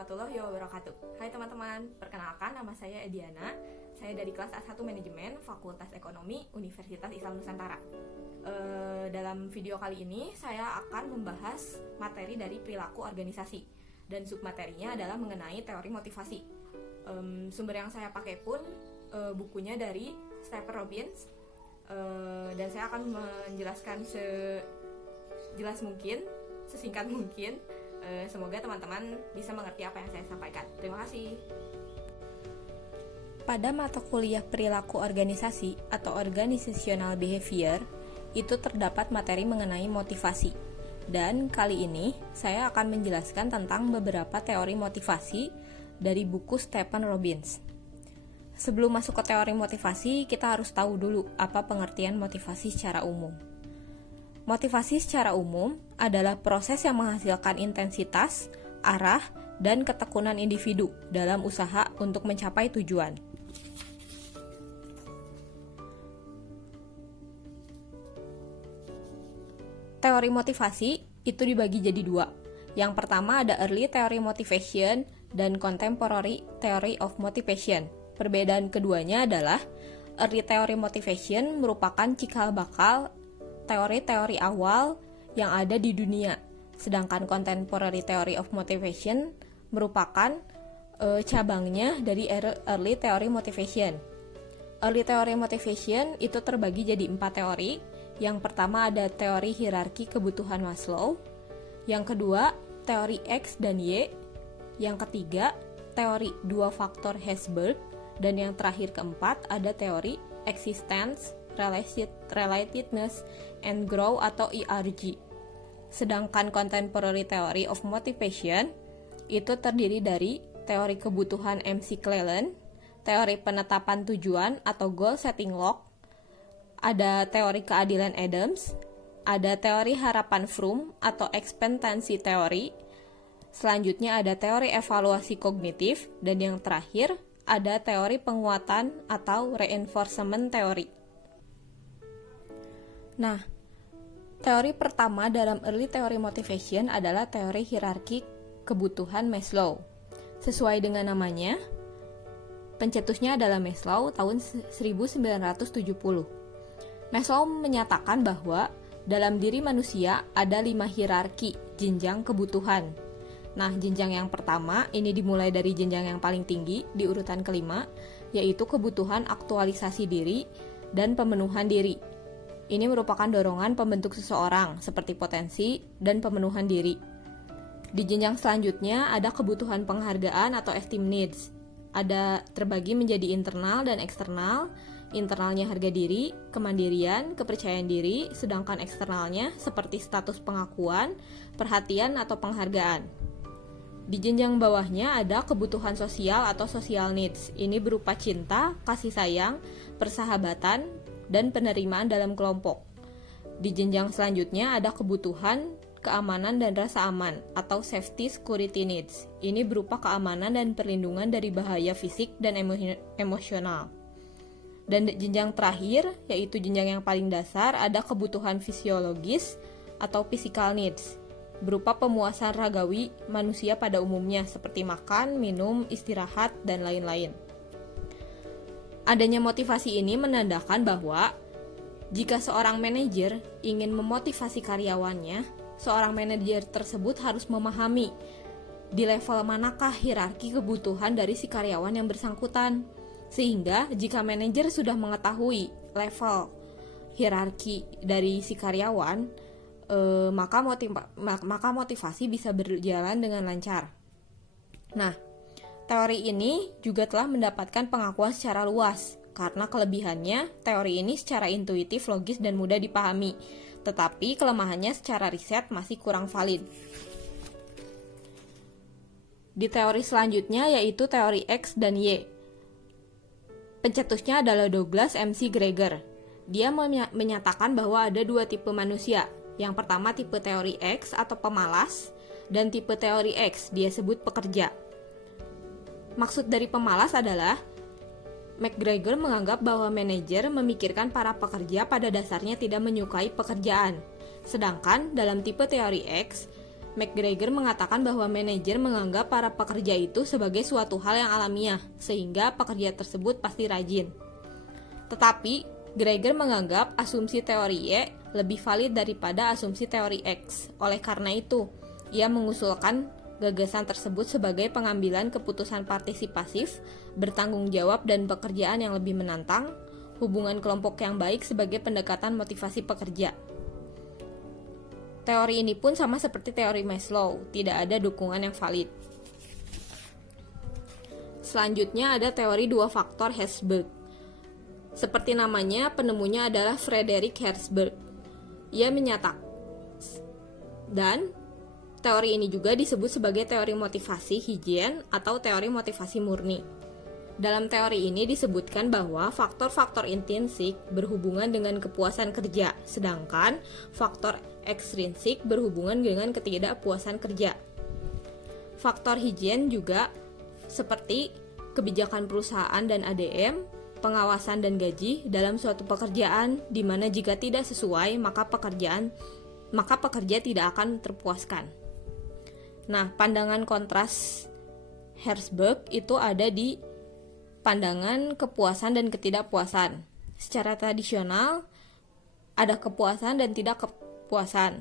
warahmatullahi wabarakatuh. Hai teman-teman, perkenalkan nama saya Ediana. Saya dari kelas A1 Manajemen Fakultas Ekonomi Universitas Islam Nusantara. Dalam video kali ini saya akan membahas materi dari perilaku organisasi dan submaterinya adalah mengenai teori motivasi. Sumber yang saya pakai pun bukunya dari Stephen Robbins, dan saya akan menjelaskan sejelas mungkin, sesingkat mungkin. Semoga teman-teman bisa mengerti apa yang saya sampaikan. Terima kasih. Pada mata kuliah perilaku organisasi atau organizational behavior, itu terdapat materi mengenai motivasi. Dan kali ini saya akan menjelaskan tentang beberapa teori motivasi dari buku Stephen Robbins. Sebelum masuk ke teori motivasi, kita harus tahu dulu apa pengertian motivasi secara umum. Motivasi secara umum adalah proses yang menghasilkan intensitas, arah, dan ketekunan individu dalam usaha untuk mencapai tujuan. Teori motivasi itu dibagi jadi dua. Yang pertama ada early theory motivation dan contemporary theory of motivation. Perbedaan keduanya adalah early theory motivation merupakan cikal bakal teori-teori awal yang ada di dunia, sedangkan contemporary theory of motivation merupakan cabangnya dari early theory motivation. Early theory motivation itu terbagi jadi 4 teori. Yang pertama ada teori hierarki kebutuhan Maslow, yang kedua teori X dan Y, yang ketiga teori dua faktor Herzberg, dan yang terakhir keempat ada teori existence, relatedness, and grow atau ERG. Sedangkan contemporary theory of motivation itu terdiri dari teori kebutuhan McClellan, teori penetapan tujuan atau goal setting log, ada teori keadilan Adams, ada teori harapan Fromm atau expectancy theory, selanjutnya ada teori evaluasi kognitif, dan yang terakhir ada teori penguatan atau reinforcement theory. Nah, teori pertama dalam early theory motivation adalah teori hierarki kebutuhan Maslow. Sesuai dengan namanya, pencetusnya adalah Maslow tahun 1970. Maslow menyatakan bahwa dalam diri manusia ada 5 hierarki jenjang kebutuhan. Nah, jenjang yang pertama ini dimulai dari jenjang yang paling tinggi di urutan kelima, yaitu kebutuhan aktualisasi diri dan pemenuhan diri. Ini merupakan dorongan pembentuk seseorang seperti potensi dan pemenuhan diri. Di jenjang selanjutnya ada kebutuhan penghargaan atau esteem needs. Ada terbagi menjadi internal dan eksternal. Internalnya harga diri, kemandirian, kepercayaan diri, sedangkan eksternalnya seperti status pengakuan, perhatian atau penghargaan. Di jenjang bawahnya ada kebutuhan sosial atau social needs. Ini berupa cinta, kasih sayang, persahabatan, dan penerimaan dalam kelompok. Di jenjang selanjutnya ada kebutuhan keamanan dan rasa aman atau safety security needs. Ini berupa keamanan dan perlindungan dari bahaya fisik dan emosional. Dan jenjang terakhir, yaitu jenjang yang paling dasar, ada kebutuhan fisiologis atau physical needs, berupa pemuasan ragawi manusia pada umumnya seperti makan, minum, istirahat, dan lain-lain. Adanya motivasi ini menandakan bahwa jika seorang manajer ingin memotivasi karyawannya, seorang manajer tersebut harus memahami di level manakah hierarki kebutuhan dari si karyawan yang bersangkutan. Sehingga jika manajer sudah mengetahui level hierarki dari si karyawan, maka motivasi bisa berjalan dengan lancar. Nah, teori ini juga telah mendapatkan pengakuan secara luas, karena kelebihannya, teori ini secara intuitif, logis, dan mudah dipahami, tetapi kelemahannya secara riset masih kurang valid. Di teori selanjutnya yaitu teori X dan Y. Pencetusnya adalah Douglas McGregor. Dia menyatakan bahwa ada 2 tipe manusia. Yang pertama tipe teori X atau pemalas, dan tipe teori X dia sebut pekerja. Maksud dari pemalas adalah McGregor menganggap bahwa manajer memikirkan para pekerja pada dasarnya tidak menyukai pekerjaan. Sedangkan dalam tipe teori X, McGregor mengatakan bahwa manajer menganggap para pekerja itu sebagai suatu hal yang alamiah, sehingga pekerja tersebut pasti rajin. Tetapi, Greger menganggap asumsi teori Y lebih valid daripada asumsi teori X. Oleh karena itu, ia mengusulkan gagasan tersebut sebagai pengambilan keputusan partisipasif, bertanggung jawab dan pekerjaan yang lebih menantang, hubungan kelompok yang baik sebagai pendekatan motivasi pekerja. Teori ini pun sama seperti teori Maslow, tidak ada dukungan yang valid. Selanjutnya ada teori dua faktor Herzberg. Seperti namanya, penemunya adalah Frederick Herzberg. Ia menyatakan, dan teori ini juga disebut sebagai teori motivasi higien atau teori motivasi murni. Dalam teori ini disebutkan bahwa faktor-faktor intrinsik berhubungan dengan kepuasan kerja, sedangkan faktor ekstrinsik berhubungan dengan ketidakpuasan kerja. Faktor higien juga seperti kebijakan perusahaan dan ADM, pengawasan dan gaji dalam suatu pekerjaan, di mana jika tidak sesuai maka pekerja tidak akan terpuaskan. Nah, pandangan kontras Herzberg itu ada di pandangan kepuasan dan ketidakpuasan. Secara tradisional, ada kepuasan dan tidak kepuasan.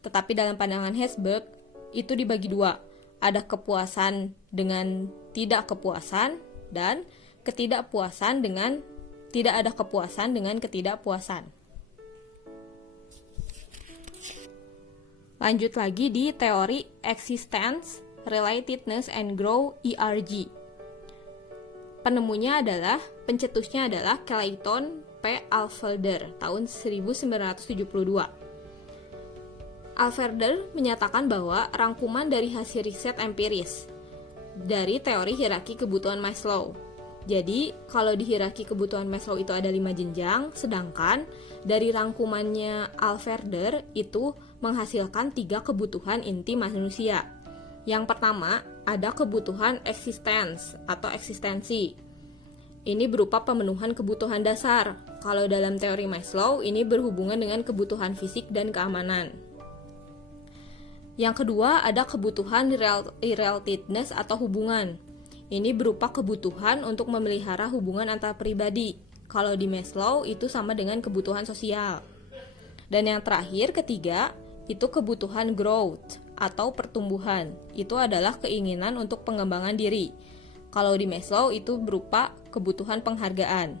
Tetapi dalam pandangan Herzberg, itu dibagi dua. Ada kepuasan dengan tidak kepuasan, dan ketidakpuasan dengan tidak ada kepuasan dengan ketidakpuasan. Lanjut lagi di teori Existence, Relatedness and Growth (ERG). Penemunya adalah, pencetusnya adalah Clayton P. Alferder tahun 1972. Alferder menyatakan bahwa rangkuman dari hasil riset empiris dari teori hierarki kebutuhan Maslow. Jadi, kalau di hierarki kebutuhan Maslow itu ada 5 jenjang, sedangkan dari rangkumannya Alferder itu menghasilkan 3 kebutuhan inti manusia. Yang pertama, ada kebutuhan existence atau eksistensi. Ini berupa pemenuhan kebutuhan dasar. Kalau dalam teori Maslow, ini berhubungan dengan kebutuhan fisik dan keamanan. Yang kedua, ada kebutuhan relatedness atau hubungan. Ini berupa kebutuhan untuk memelihara hubungan antar pribadi. Kalau di Maslow, itu sama dengan kebutuhan sosial. Dan yang terakhir, ketiga, itu kebutuhan growth atau pertumbuhan. Itu adalah keinginan untuk pengembangan diri. Kalau di Maslow itu berupa kebutuhan penghargaan.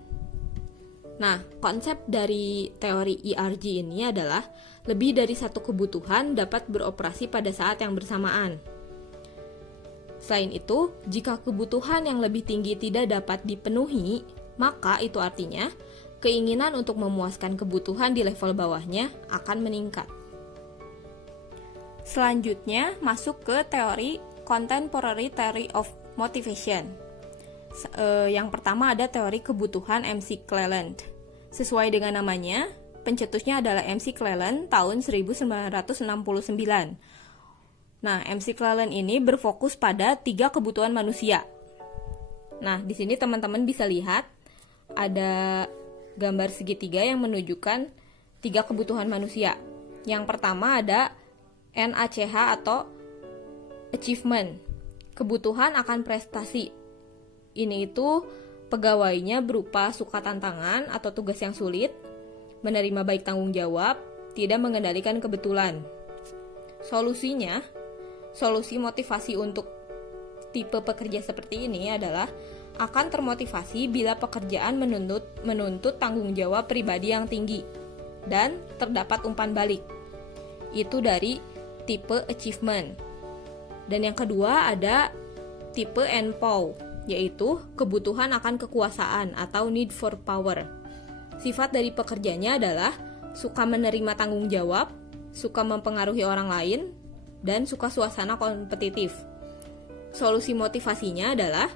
Nah, konsep dari teori ERG ini adalah lebih dari satu kebutuhan dapat beroperasi pada saat yang bersamaan. Selain itu, jika kebutuhan yang lebih tinggi tidak dapat dipenuhi, maka itu artinya keinginan untuk memuaskan kebutuhan di level bawahnya akan meningkat. Selanjutnya, masuk ke teori Contemporary Theory of Motivation. Yang pertama ada teori kebutuhan MC Cleland. Sesuai dengan namanya, pencetusnya adalah MC Cleland tahun 1969. Nah, MC Cleland ini berfokus pada 3 kebutuhan manusia. Nah, di sini teman-teman bisa lihat ada gambar segitiga yang menunjukkan 3 kebutuhan manusia. Yang pertama ada NACH atau achievement, kebutuhan akan prestasi. Ini itu pegawainya berupa suka tantangan atau tugas yang sulit, menerima baik tanggung jawab, tidak mengendalikan kebetulan. Solusinya, solusi motivasi untuk tipe pekerja seperti ini adalah akan termotivasi bila pekerjaan menuntut tanggung jawab pribadi yang tinggi dan terdapat umpan balik. Itu dari tipe achievement. Dan yang kedua ada tipe NPOW, yaitu kebutuhan akan kekuasaan atau need for power. Sifat dari pekerjanya adalah suka menerima tanggung jawab, suka mempengaruhi orang lain, dan suka suasana kompetitif. Solusi motivasinya adalah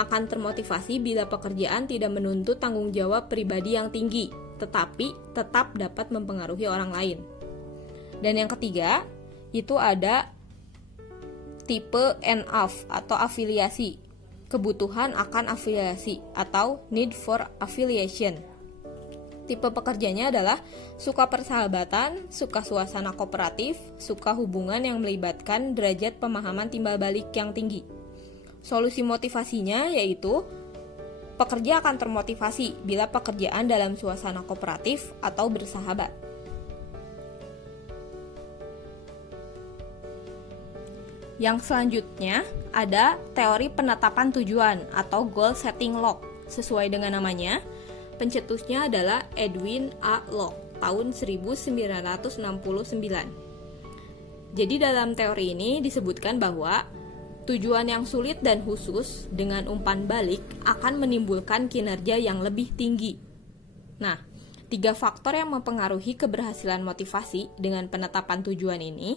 akan termotivasi bila pekerjaan tidak menuntut tanggung jawab pribadi yang tinggi, tetapi tetap dapat mempengaruhi orang lain. Dan yang ketiga, itu ada tipe NAF atau afiliasi, kebutuhan akan afiliasi atau need for affiliation. Tipe pekerjanya adalah suka persahabatan, suka suasana kooperatif, suka hubungan yang melibatkan derajat pemahaman timbal balik yang tinggi. Solusi motivasinya yaitu pekerja akan termotivasi bila pekerjaan dalam suasana kooperatif atau bersahabat. Yang selanjutnya ada teori penetapan tujuan atau goal setting Locke. Sesuai dengan namanya, pencetusnya adalah Edwin A. Locke tahun 1969. Jadi dalam teori ini disebutkan bahwa tujuan yang sulit dan khusus dengan umpan balik akan menimbulkan kinerja yang lebih tinggi. Nah, 3 faktor yang mempengaruhi keberhasilan motivasi dengan penetapan tujuan ini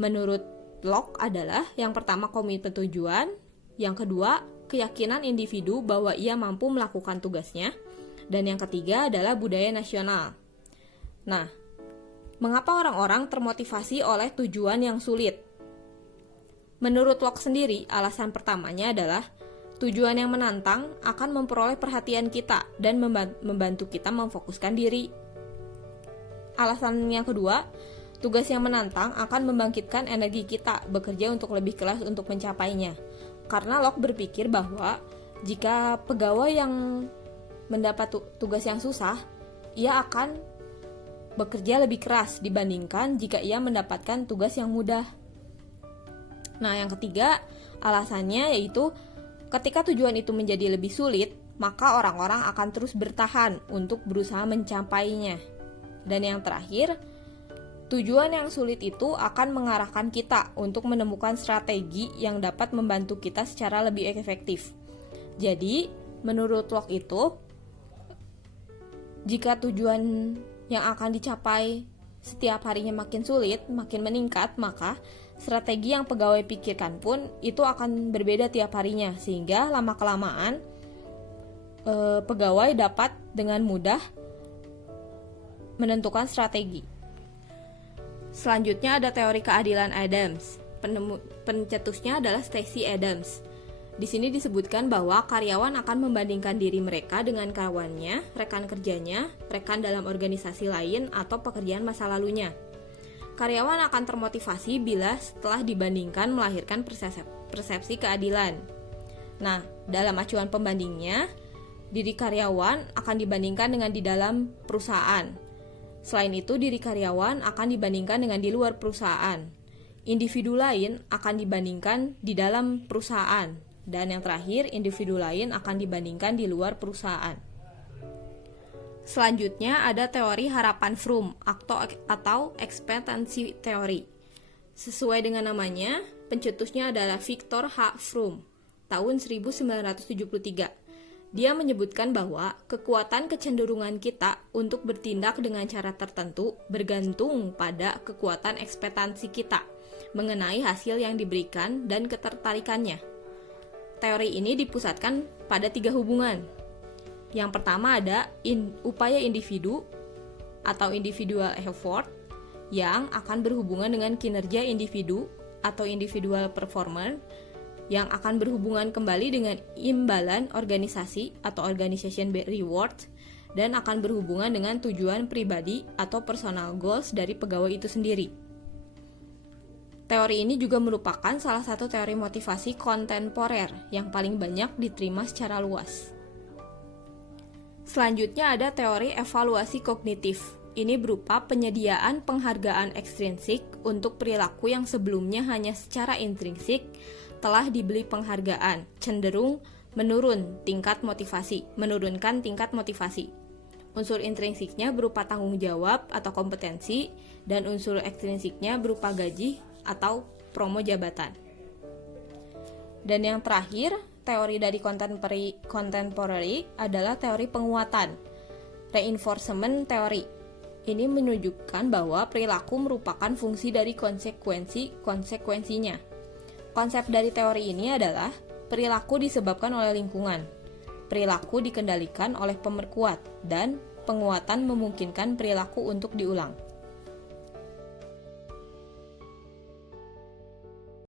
menurut Locke adalah yang pertama komitmen tujuan, yang kedua keyakinan individu bahwa ia mampu melakukan tugasnya, dan yang ketiga adalah budaya nasional. Nah, mengapa orang-orang termotivasi oleh tujuan yang sulit? Menurut Locke sendiri, alasan pertamanya adalah tujuan yang menantang akan memperoleh perhatian kita dan membantu kita memfokuskan diri. Alasan yang kedua, tugas yang menantang akan membangkitkan energi kita bekerja untuk lebih keras untuk mencapainya. Karena Locke berpikir bahwa jika pegawai yang mendapat tugas yang susah, ia akan bekerja lebih keras dibandingkan jika ia mendapatkan tugas yang mudah. Nah, yang ketiga, alasannya yaitu ketika tujuan itu menjadi lebih sulit, maka orang-orang akan terus bertahan untuk berusaha mencapainya. Dan yang terakhir, tujuan yang sulit itu akan mengarahkan kita untuk menemukan strategi yang dapat membantu kita secara lebih efektif. Jadi, menurut Locke itu, jika tujuan yang akan dicapai setiap harinya makin sulit, makin meningkat, maka strategi yang pegawai pikirkan pun itu akan berbeda tiap harinya, sehingga lama-kelamaan pegawai dapat dengan mudah menentukan strategi. Selanjutnya ada teori keadilan Adams. Pencetusnya adalah Stacey Adams. Di sini disebutkan bahwa karyawan akan membandingkan diri mereka dengan kawannya, rekan kerjanya, rekan dalam organisasi lain, atau pekerjaan masa lalunya. Karyawan akan termotivasi bila setelah dibandingkan melahirkan persepsi keadilan. Nah, dalam acuan pembandingnya, diri karyawan akan dibandingkan dengan di dalam perusahaan. Selain itu, diri karyawan akan dibandingkan dengan di luar perusahaan. Individu lain akan dibandingkan di dalam perusahaan. Dan yang terakhir, individu lain akan dibandingkan di luar perusahaan. Selanjutnya ada teori harapan Froome atau expectancy theory. Sesuai dengan namanya, pencetusnya adalah Victor H. Froome tahun 1973. Dia menyebutkan bahwa kekuatan kecenderungan kita untuk bertindak dengan cara tertentu bergantung pada kekuatan ekspektasi kita mengenai hasil yang diberikan dan ketertarikannya. Teori ini dipusatkan pada 3 hubungan. Yang pertama ada upaya individu atau individual effort yang akan berhubungan dengan kinerja individu atau individual performer yang akan berhubungan kembali dengan imbalan organisasi atau organization reward dan akan berhubungan dengan tujuan pribadi atau personal goals dari pegawai itu sendiri. Teori ini juga merupakan salah satu teori motivasi kontemporer yang paling banyak diterima secara luas. Selanjutnya ada teori evaluasi kognitif. Ini berupa penyediaan penghargaan ekstrinsik untuk perilaku yang sebelumnya hanya secara intrinsik telah dibeli penghargaan, cenderung menurunkan tingkat motivasi. Unsur intrinsiknya berupa tanggung jawab atau kompetensi, dan unsur ekstrinsiknya berupa gaji atau promo jabatan. Dan yang terakhir, teori dari contemporary adalah teori penguatan, reinforcement theory. Ini menunjukkan bahwa perilaku merupakan fungsi dari konsekuensinya. Konsep dari teori ini adalah perilaku disebabkan oleh lingkungan, perilaku dikendalikan oleh pemerkuat, dan penguatan memungkinkan perilaku untuk diulang.